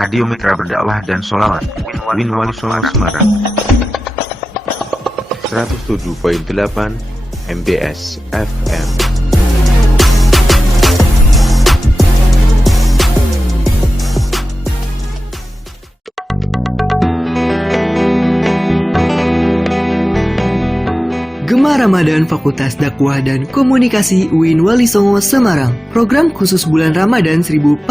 Radio Mitra Berdakwah dan Sholawat Win Wali Songo Semarang 107.8 MBS FM. Gemar Ramadan Fakultas Dakwah dan Komunikasi UIN Wali Songo Semarang. Program khusus bulan Ramadan 1441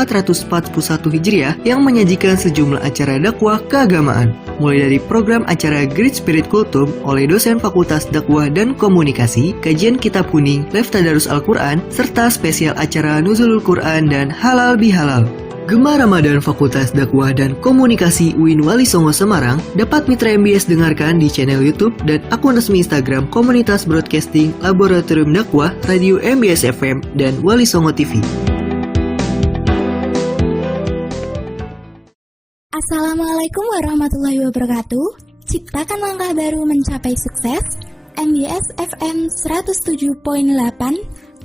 Hijriah yang menyajikan sejumlah acara dakwah keagamaan. Mulai dari program acara Great Spirit Kultum oleh dosen Fakultas Dakwah dan Komunikasi, kajian kitab kuning, live tadarus Al-Quran, serta spesial acara Nuzulul Quran dan Halal Bihalal. Gemar Ramadan Fakultas Dakwah dan Komunikasi UIN Wali Songo Semarang dapat Mitra MBS dengarkan di channel YouTube dan akun resmi Instagram Komunitas Broadcasting Laboratorium Dakwah Radio MBS FM dan Wali Songo TV. Assalamualaikum warahmatullahi wabarakatuh. Ciptakan langkah baru mencapai sukses. MBS FM 107.8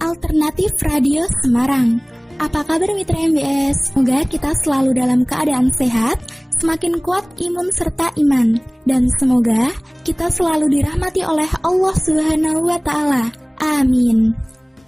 Alternatif Radio Semarang. Apa kabar Mitra MBS? Semoga kita selalu dalam keadaan sehat, semakin kuat imun serta iman, dan semoga kita selalu dirahmati oleh Allah Subhanahu wa Ta'ala. Amin.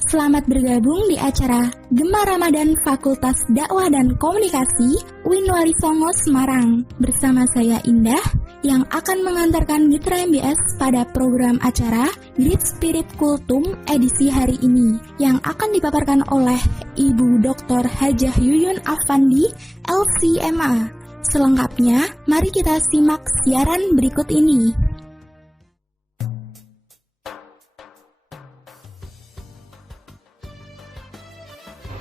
Selamat bergabung di acara Gemar Ramadan Fakultas Dakwah dan Komunikasi UIN Wali Songo Semarang. Bersama saya Indah yang akan mengantarkan Mitra MBS pada program acara Great Spirit Kultum edisi hari ini yang akan dipaparkan oleh Ibu Dr. Hajah Yuyun Afandi, LCMA. Selengkapnya, mari kita simak siaran berikut ini.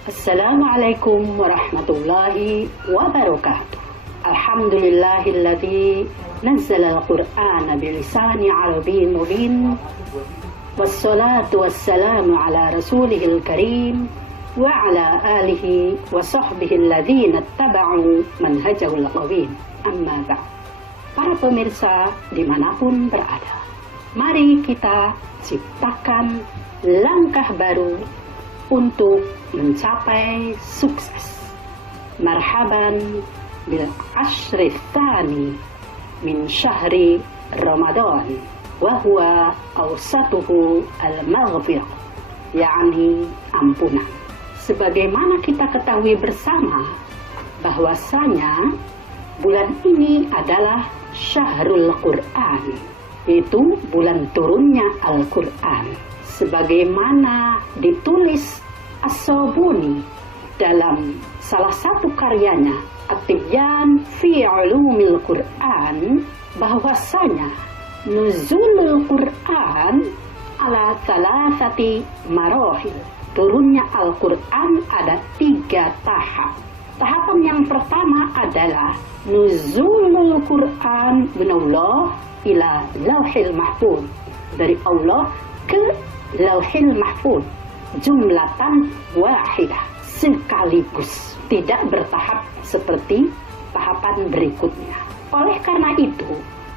Assalamualaikum warahmatullahi wabarakatuh. Alhamdulillahilladzi nazzala al-Qur'ana bilisani Arabiyyin mubin. Wassalatu wassalamu ala rasulihil karim wa ala alihi wa sahbihi alladzina ittaba'u manhajahul qawim. Amma ba'd. Para pemirsa dimanapun berada, mari kita ciptakan langkah baru untuk mencapai sukses. Marhaban bil ashri tsani min syahri Ramadan wa huwa awsatuhu al-maghfirah, yakni ampunan. Sebagaimana kita ketahui bersama bahwasanya bulan ini adalah Syahrul Quran, yaitu bulan turunnya Al-Quran. Sebagaimana ditulis As-Sabuni dalam salah satu karyanya At-Tibyan fi Ulumil Quran, bahwasanya nuzulul Quran ala thalathati marahil. Turunnya Al-Quran ada 3 tahap. Tahapan yang pertama adalah nuzulul Quran minallah ila lauhil mahfuz, dari Allah ke lauhil mahfuz, jumlatan wahidah, sekaligus, tidak bertahap seperti tahapan berikutnya. Oleh karena itu,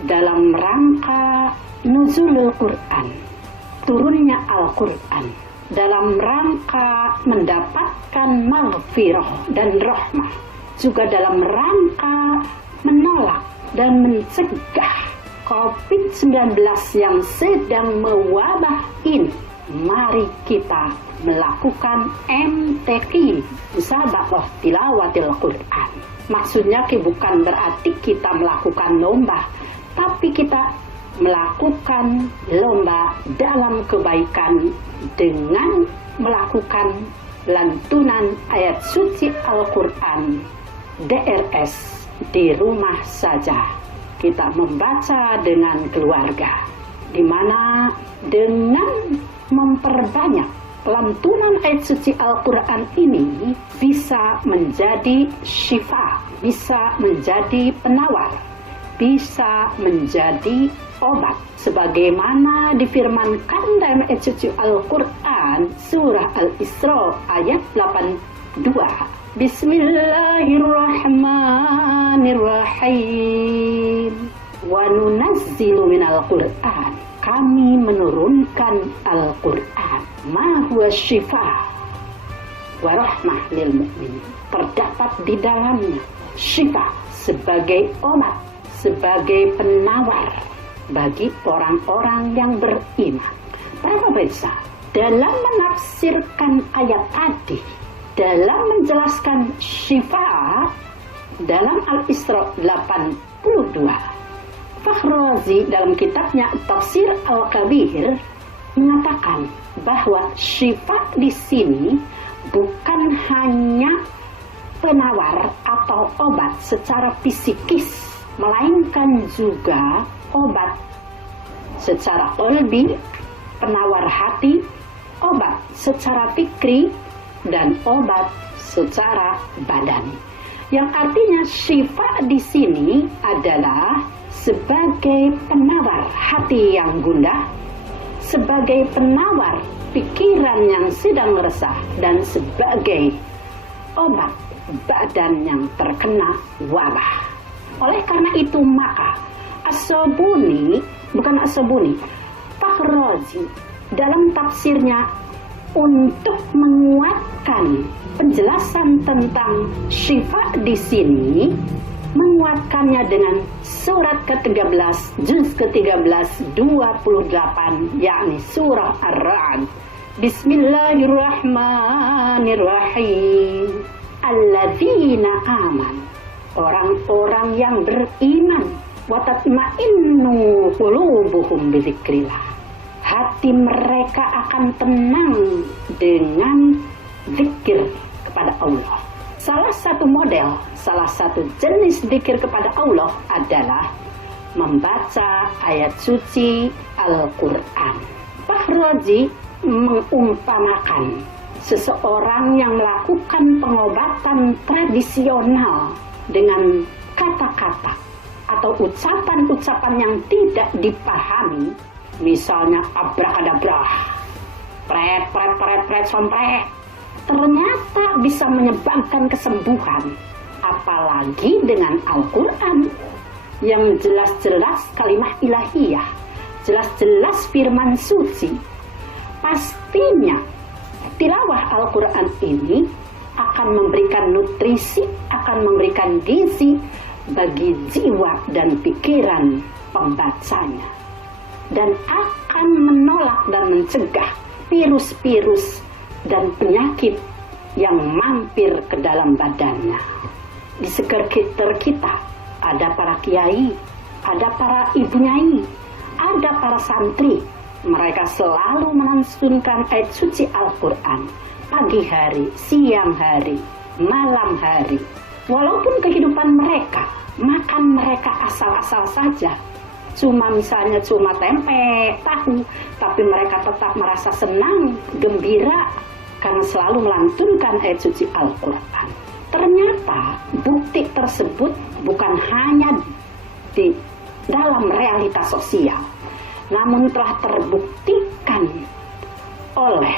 dalam rangka nuzulul Quran, turunnya Al-Quran, dalam rangka mendapatkan maghfirah dan rahmah, juga dalam rangka menolak dan mencegah COVID-19 yang sedang mewabah ini, mari kita melakukan MTQ, Musabaqah Tilawatil Quran. Maksudnya bukan berarti kita melakukan lomba, tapi kita melakukan lomba dalam kebaikan dengan melakukan lantunan ayat suci Al-Quran DRS di rumah saja. Kita membaca dengan keluarga, di mana dengan memperbanyak lantunan ayat suci Al-Quran ini bisa menjadi syifa, bisa menjadi penawar, bisa menjadi obat. Sebagaimana difirmankan dalam ayat suci Al-Quran surah Al-Isra ayat 82. Bismillahirrahmanirrahim. Wa nunazzilu minal Qur'an. Kami menurunkan Al-Quran. Ma huwa syifa. wa rahmah lil mu'minin. Terdapat di dalamnya syifa sebagai obat, sebagai penawar bagi orang-orang yang beriman. Para pemirsa, dalam menafsirkan ayat tadi, dalam menjelaskan syifa dalam Al-Isra 82, Fakhrul Razi dalam kitabnya Tafsir Al-Kabir mengatakan bahwa syifa di sini bukan hanya penawar atau obat secara fisikis, melainkan juga obat secara qalbi, penawar hati, obat secara fikri, dan obat secara badani. Yang artinya syifa di sini adalah sebagai penawar hati yang gundah, sebagai penawar pikiran yang sedang resah, dan sebagai obat badan yang terkena wabah. Oleh karena itu maka Fakhrul Razi dalam tafsirnya untuk menguatkan penjelasan tentang syifa di sini, menguatkannya dengan surat ke-13 juz ke-13 28, yakni surah Ar-Ra'd. Bismillahirrahmanirrahim. Alladzina aman, orang-orang yang beriman, wa tatma'innu qulubuhum bizikrillah, hati mereka akan tenang dengan zikir kepada Allah. Salah satu model, salah satu jenis zikir kepada Allah adalah membaca ayat suci Al-Quran. Fakhrul Razi mengumpamakan seseorang yang melakukan pengobatan tradisional dengan kata-kata atau ucapan-ucapan yang tidak dipahami, misalnya abrakadabra, pret, sompret, ternyata bisa menyebabkan kesembuhan. Apalagi dengan Al-Quran yang jelas-jelas kalimah ilahiyah, jelas-jelas firman suci. Pastinya tilawah Al-Quran ini akan memberikan nutrisi, akan memberikan gizi bagi jiwa dan pikiran pembacanya, dan akan menolak dan mencegah virus-virus dan penyakit yang mampir ke dalam badannya. Di sekitar kita ada para kiai, ada para ibu nyai, ada para santri. Mereka selalu melantunkan ayat suci Al-Quran pagi hari, siang hari, malam hari. Walaupun kehidupan mereka, makan mereka asal-asal saja, cuma tempe, tahu, tapi mereka tetap merasa senang, gembira, karena selalu melantunkan ayat suci Al-Quran. Ternyata bukti tersebut bukan hanya di dalam realitas sosial, namun telah terbuktikan oleh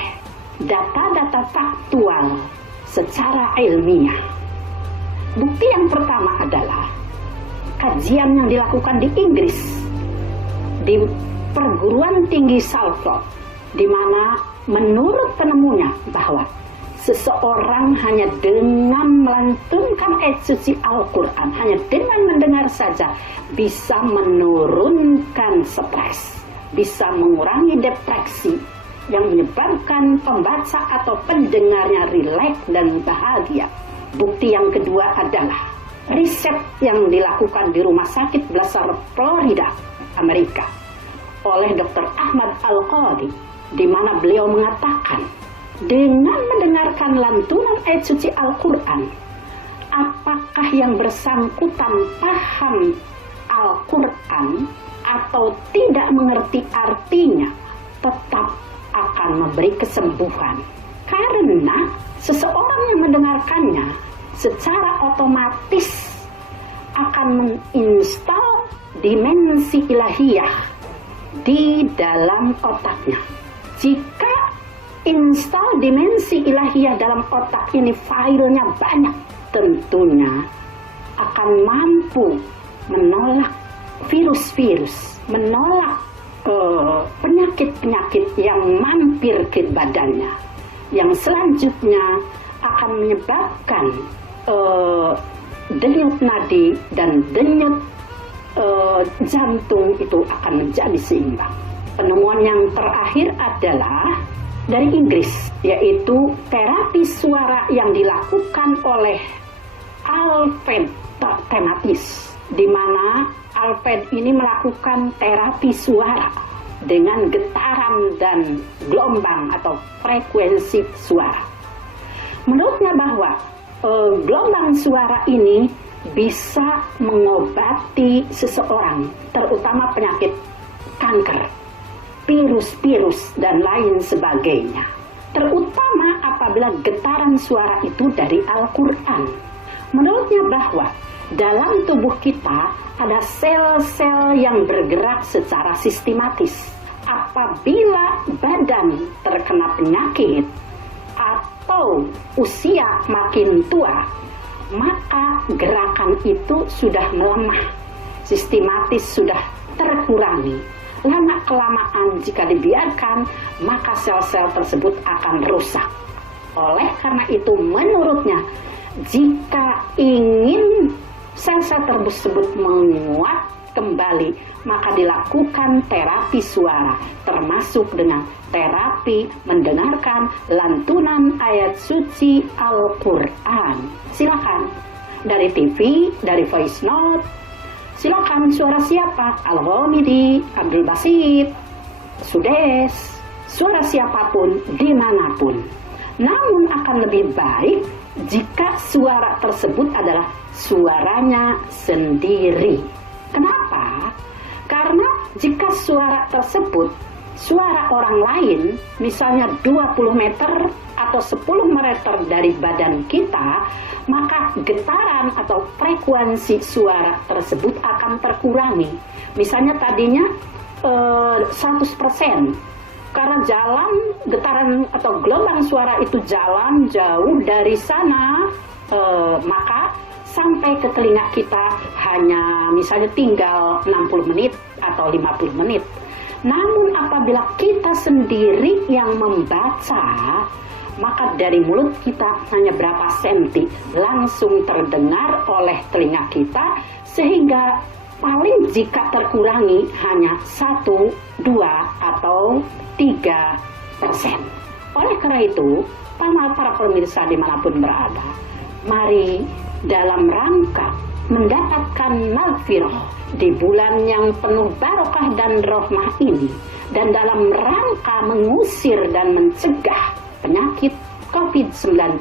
data-data faktual secara ilmiah. Bukti yang pertama adalah kajian yang dilakukan di Inggris, di perguruan tinggi Salford, di mana menurut penemunya bahwa seseorang hanya dengan melantunkan ayat suci Al-Quran, hanya dengan mendengar saja, bisa menurunkan stres, bisa mengurangi depresi, yang menyebabkan pembaca atau pendengarnya rileks dan bahagia. Bukti yang kedua adalah riset yang dilakukan di Rumah Sakit Blaser, Florida, Amerika, oleh Dr. Ahmad Al-Qadi, di mana beliau mengatakan, dengan mendengarkan lantunan ayat suci Al-Quran, apakah yang bersangkutan paham Al-Quran atau tidak mengerti artinya, tetap akan memberi kesembuhan. Karena seseorang yang mendengarkannya secara otomatis akan menginstal dimensi ilahiyah di dalam otaknya. Jika install dimensi ilahiyah dalam otak ini, filenya banyak, tentunya akan mampu menolak virus-virus, menolak penyakit-penyakit yang mampir ke badannya. Yang selanjutnya akan menyebabkan denyut nadi dan denyut jantung itu akan menjadi seimbang. Penemuan yang terakhir adalah dari Inggris, yaitu terapi suara yang dilakukan oleh Alfred Tematis, di mana Alfred ini melakukan terapi suara dengan getaran dan gelombang atau frekuensi suara. Menurutnya bahwa gelombang suara ini bisa mengobati seseorang, terutama penyakit kanker, virus-virus, dan lain sebagainya. Terutama apabila getaran suara itu dari Al-Quran. Menurutnya bahwa dalam tubuh kita ada sel-sel yang bergerak secara sistematis. Apabila badan terkena penyakit atau usia makin tua, maka gerakan itu sudah melemah, sistematis sudah terkurangi. Lama-kelamaan jika dibiarkan, maka sel-sel tersebut akan rusak. Oleh karena itu, menurutnya, jika ingin sel-sel tersebut menguat kembali, maka dilakukan terapi suara, termasuk dengan terapi mendengarkan lantunan ayat suci Al-Quran. Silakan, dari TV, dari voice note, silakan. Suara siapa? Al-Ghamidi, Abdul Basit, Sudes, suara siapapun, dimanapun. Namun akan lebih baik jika suara tersebut adalah suaranya sendiri. Kenapa? Karena jika suara tersebut suara orang lain, misalnya 20 meter atau 10 meter dari badan kita, maka getaran atau frekuensi suara tersebut akan terkurangi. Misalnya tadinya 100%, karena jalan getaran atau gelombang suara itu jalan jauh dari sana, maka sampai ke telinga kita hanya misalnya tinggal 60 menit atau 50 menit. Namun apabila kita sendiri yang membaca, maka dari mulut kita hanya berapa senti langsung terdengar oleh telinga kita, sehingga paling jika terkurangi hanya 1, 2, atau 3%. Oleh karena itu, para pemirsa dimanapun berada, mari dalam rangka mendapatkan maghfirah di bulan yang penuh barokah dan rahmah ini, dan dalam rangka mengusir dan mencegah penyakit COVID-19,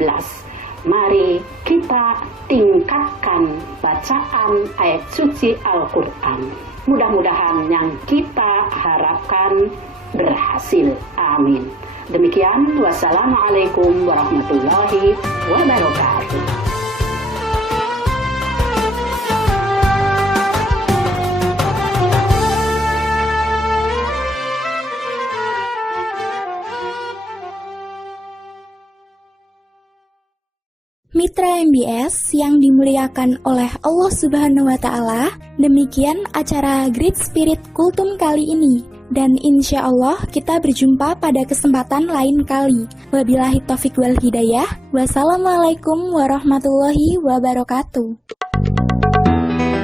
mari kita tingkatkan bacaan ayat suci Al-Quran. Mudah-mudahan yang kita harapkan berhasil. Amin. Demikian, wassalamualaikum warahmatullahi wabarakatuh. Mitra MBS yang dimuliakan oleh Allah Subhanahu wa Ta'ala, demikian acara Great Spirit Kultum kali ini. Dan insya Allah kita berjumpa pada kesempatan lain kali. Wabillahi taufiq wal hidayah. Wassalamualaikum warahmatullahi wabarakatuh.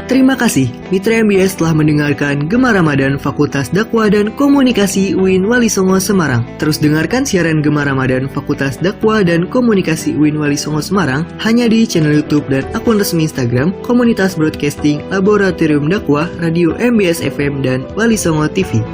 Terima kasih, Mitra MBS telah mendengarkan Gema Ramadan Fakultas Dakwah dan Komunikasi UIN Wali Songo Semarang. Terus dengarkan siaran Gema Ramadan Fakultas Dakwah dan Komunikasi UIN Wali Songo Semarang hanya di channel YouTube dan akun resmi Instagram Komunitas Broadcasting Laboratorium Dakwah Radio MBS FM dan Wali Songo TV.